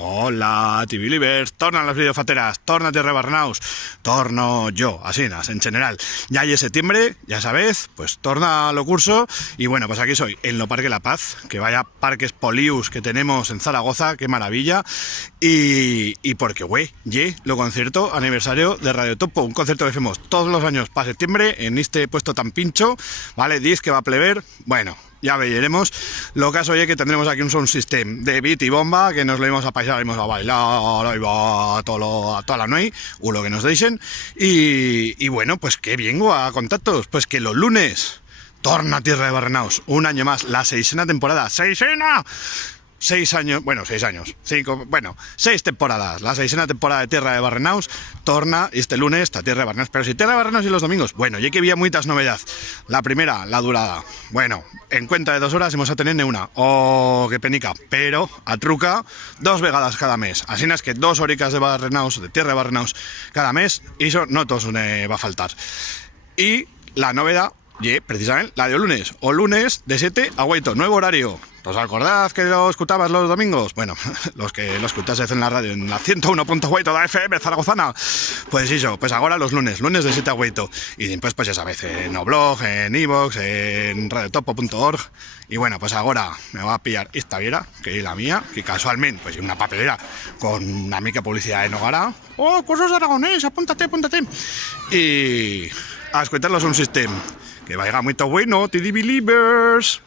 Hola, TV-Livers, tornan las videofateras, torna Tierra Barnaus, torno yo, asinas, en general. Ya es septiembre, ya sabéis, pues torna lo curso, y bueno, pues aquí soy, en lo Parque La Paz, que vaya parques polius que tenemos en Zaragoza, qué maravilla, y porque, güey, lo concierto aniversario de Radio Topo, un concierto que hacemos todos los años para septiembre, en este puesto tan pincho, ¿vale? Diz que va a pleber, bueno, ya veremos. Lo caso es que tendremos aquí un sound system de beat y bomba que nos lo íbamos a paisar, íbamos a bailar, ahí va a toda la noche, o lo que nos deisen. Y bueno, pues que vengo a contactos, pues que los lunes torna Tierra de Barrenaus, un año más, la 6ª temporada, ¡6ª! 6 años, bueno, 6 años, 5, bueno, 6 temporadas, la 6ª temporada de Tierra de Barrenaus, torna este lunes esta Tierra de Barrenaus, pero si Tierra de Barrenaus y los domingos, bueno, ya que había muchas novedades. La primera, la durada, bueno, en cuenta de 2 horas hemos a tener una, qué penica, pero a truca 2 vegadas cada mes, así es que 2 horicas de Barrenaus, de Tierra de Barrenaus cada mes, y eso no todos va a faltar. Y la novedad, precisamente la de lunes, o lunes de 7 a 8, nuevo horario. ¿Os acordás que lo escuchabas los domingos? Bueno, los que lo escuchas en la radio, en la 101.8 da FM Zaragozana. Pues eso, pues ahora los lunes de 7 a 8. Y después, pues ya sabéis, en Oblog, en iVoox, en radiotopo.org. Y bueno, pues ahora me va a pillar esta viera, que es la mía, que casualmente, pues una papelera con una mica publicidad en Nogara. ¡Oh, cursos de aragonés! Apúntate! Y a escucharlos un sistema que vaya muy bueno, TV-Livers.